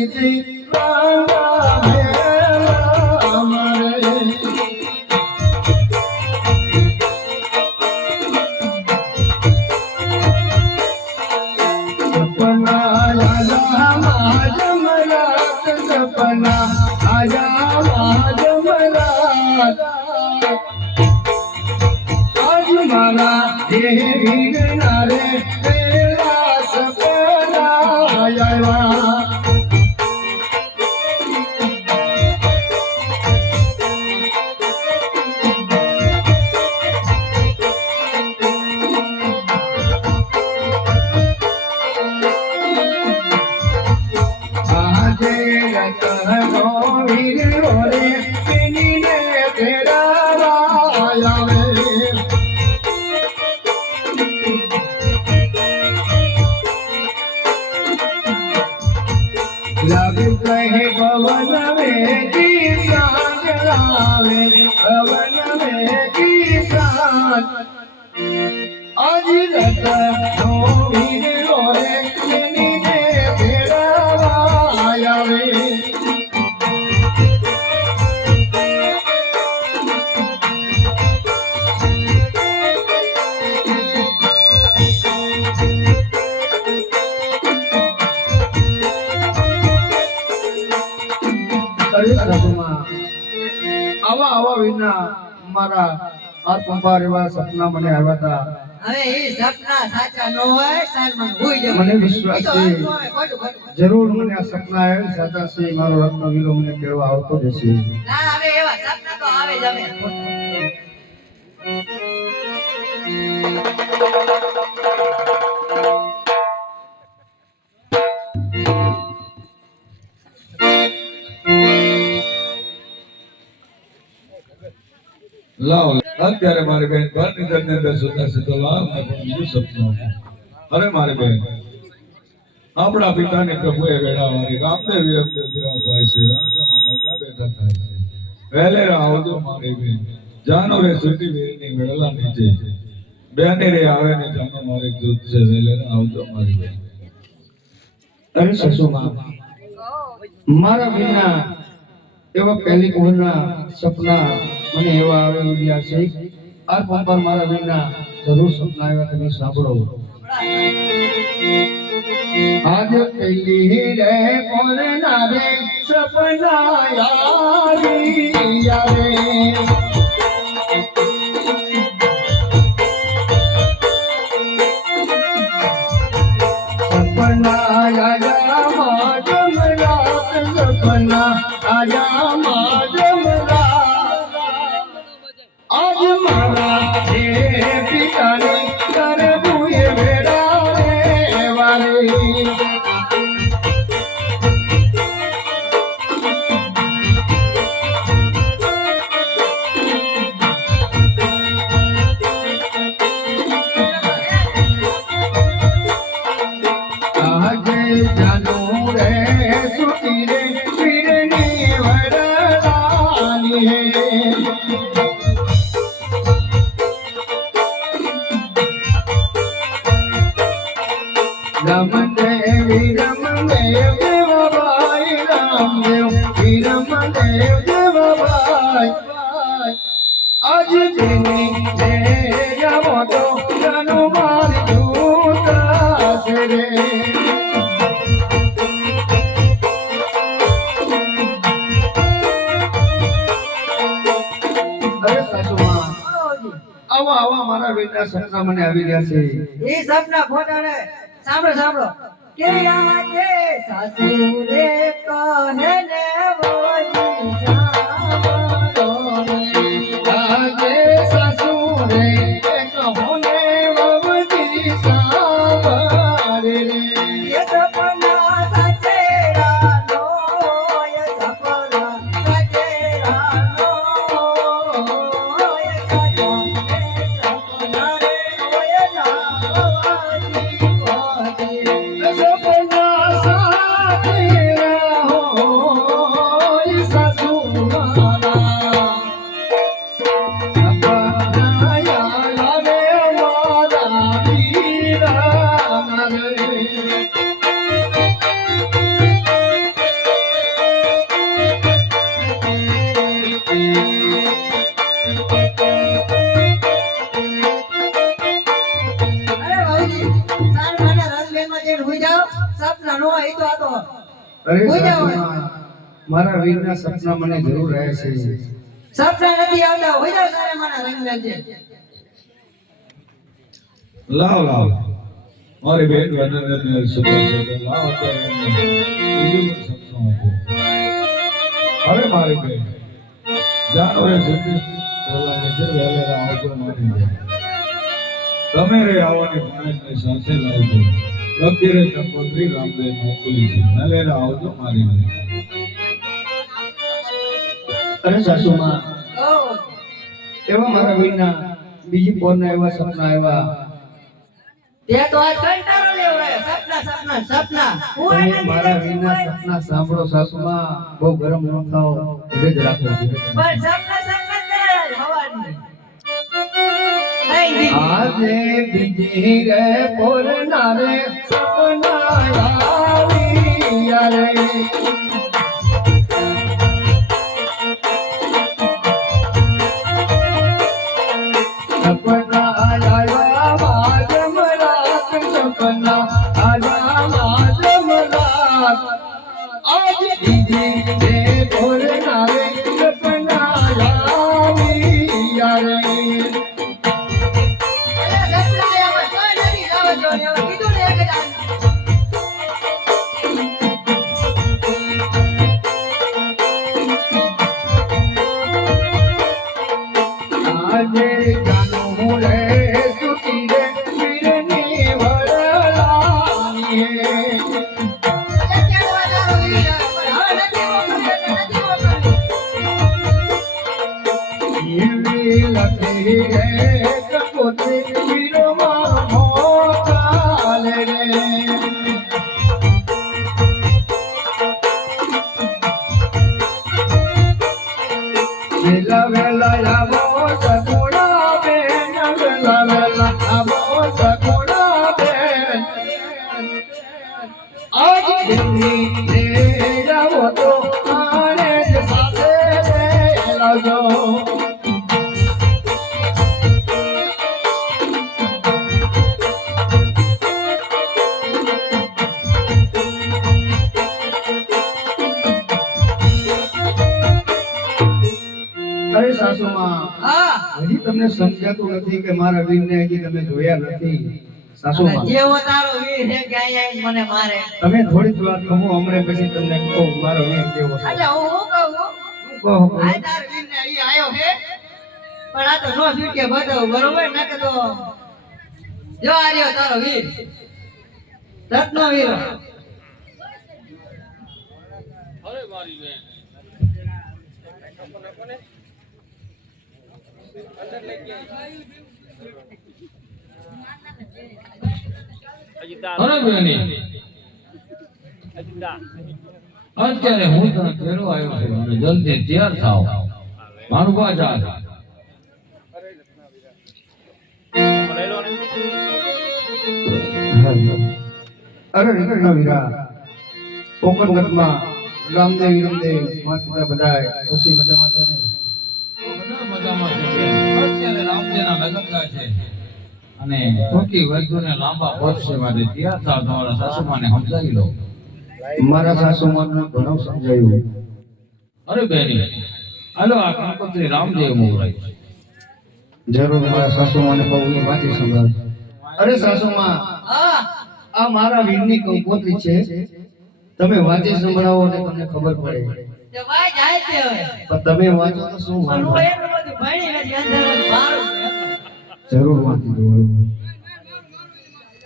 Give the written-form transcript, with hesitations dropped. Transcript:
દીધી રાણા ભેલા મારે સપના આયા જમરાત સપના આયા જમરાત આજ મારા દેવી નારે પેલા સપના આયા लग कहे भवन में की सांझ लावे भवन में की सांझ आज रत नो वीर रोरे तेनी ने भेड़ा आवे આવા આવા વિના મારા આત્મભાર એવા સપના મને આવ્યા હતા. હવે એ સપના સાચા ન હોય સાલમાં ભૂઈ જવું. મને વિશ્વાસ છે જરૂર મને આ સપના આવે સાચા છે. મારો રત્નવીરો મને કેળવા આવતો જ છે. ના હવે એવા સપના તો આવે જ હવે. લાવ અત્યારે મારી બેન ઘરની અંદર સુતા છે તો લાવ ને પણ બીજું સપનું અરે મારી બેન આપણા પિતાની પ્રભુએ વેળાવાળી રામદેવ જેવા ભાઈ છે રણજામાં મળતા બેઠા થાય છે વહેલેરા આવજો મારી બેન જાનો રે સુટી વેરની વેળલા નીચે બેની રે આવે ને જાનો મારી દૂધ છે વહેલેરા આવજો મારી બેન. અરે સસુમાં મારા વિના એવા પહેલી કોહના સપના મને એવા આવ્યા છે. આ પર મારા વિના જરૂર સપના આવ્યા તમે સાંભળો. આજ પહેલી રે કોણ ના રે સપના યારી રે સપના આયા માજમરાત સપના આયા માજમરાત આજ મારા હે પિતાની કરબુએ વેડા રે વાલી આજે જાનો રે સુતી રે પીરની વરદાની હે રામદેવ દેવભાઈ રામદેવ દેવભાઈ આજ તેની રે જાવો તો જાનો મારી જૂતા છે રે આવા આવા મારા બેટા સપના મને આવી રહ્યા છે. એ સપના ખોટા ને સાંભળો સાંભળો કે આજે સાસુરે કહે ને વોજી સાંભળો આજે સાસુરે કહો ને વોજી સાંભળે રે એ સપના સાચેરાનો એ સપના સાચેરાનો એ સાચા સપના રે ઓય ના સપના સાચેરા હો સપના નો હોય તો આ તો અરે કોઈ ના હોય. સાસુમાં, મારા વીરના સપના મને જરૂર રહે છે. સપના નથી આવતા હોય જાવ સારે મારા રંગન છે. લાવ લાવ મારી બેન વનંદન સુતા છે તો લાવ અત્યારે એમને બીજું પણ સપનું આપો. અરે મારી બેન જાનવરે સુધી પેલા નિધર વહેલેલા આવજો મારી બેન. તમે રે આવવાની માણસને સાથે લાવજો. લખી રે કંકોત્રી રામદેવ મોકલી છે નલેરા આવજો મારી બેન. અરે સાસુમાં, ઓ એવા મારા વીરના બીજી પોરના એવા સપના આવ્યા. તે તો આજ કંટાળો લેવરાયો. સપના સપના સપના હું તમે આને મારા કીધું વીરના હોય. સપના સાંભળો સાસુમાં, બહુ ગરમ ન થાઓ, ધીરજ રાખો, ધીરજ રાખો. પણ સપના સપના જ હવાની નહીં દીધી. આજે બીજી રે પોરના રે સપના આવ્યા રે. સપના આવ્યા માજમ રાત, સપના આવ્યા માજમ રાત. આજ બીજી રે પોરના રે સપના આવ્યા રે. અલ્યા સપના લેવા કોઈ નથી લાવવા જો ને હવે કીધું ને એક જ આ. આજે જાનું રે સુતી રે વીરની વડલાની હે. અલ્યા કેળવા તારો વીર પણ હવે નથી મોકલતો, નથી મોકલતો. એવી લખી રે કપોતી વીરમાં મોકાલે રે. વેલા વેલા આવો સગુણા બેન, વેલા વેલા આવો સગુણા બેન. આજ દિલ્હી રે જાવો તો આને જ સાથે રે લાવજો. અરે સાસુમાં, હા હજી તમને સમજાતું નથી કે મારા વીરને હજી તમે જોયા નથી. સાસુમાં, જેવો તારો વીર છે કે અહીંયા આવીને મને મારે. તમે થોડીક વાર કહો, હમણાં પછી તમને કહું મારો વીર કેવો છે. એટલે હું શું કહું કહો, કહો. આ તારો વીર ને અહીં આવ્યો છે પણ આ તો નો છૂટકે બતાવું બરોબર ન કે તો જો આ રહ્યો તારો વીર રત્નો વીર. અરે બેની અત્યારે હું તને ફેરો આવ્યો છું અને જલ્દી તૈયાર થાવ મારું બાજા અરે રીકરના વીરા, કોકણગઢમાં રામદેવ વીરમદેવ માતા બધાય ખુશી મજામાં છે ને? બધા મજામાં છે બેન. અત્યારે રામજીના લગ્ન થાય છે અને ટૂંકી વૈદ્યોને લાંબા વર્ષે માટે તૈયાર થાવ તમારા સાસુમાને સમજાવી લો. મારા સાસુમાને ઘણું સમજાયું. અરે બેની હાલો આ કંકોત્રી રામદેવ મોકલાય છે. જરૂર મારા સાસુમાને બહુ વાંચી સંભળાવ. અરે સાસુમા, હા આ મારા વીરની કંકોત્રી છે, તમે વાંચી સંભળાવો ને તમને ખબર પડે. તે ભાઈ જાય છે હવે પણ તમે વાંચો તો શું પણ વાંચો? હું એટલું બધું ભણી નથી અંદર મારું છે. જરૂર વાંચી દો.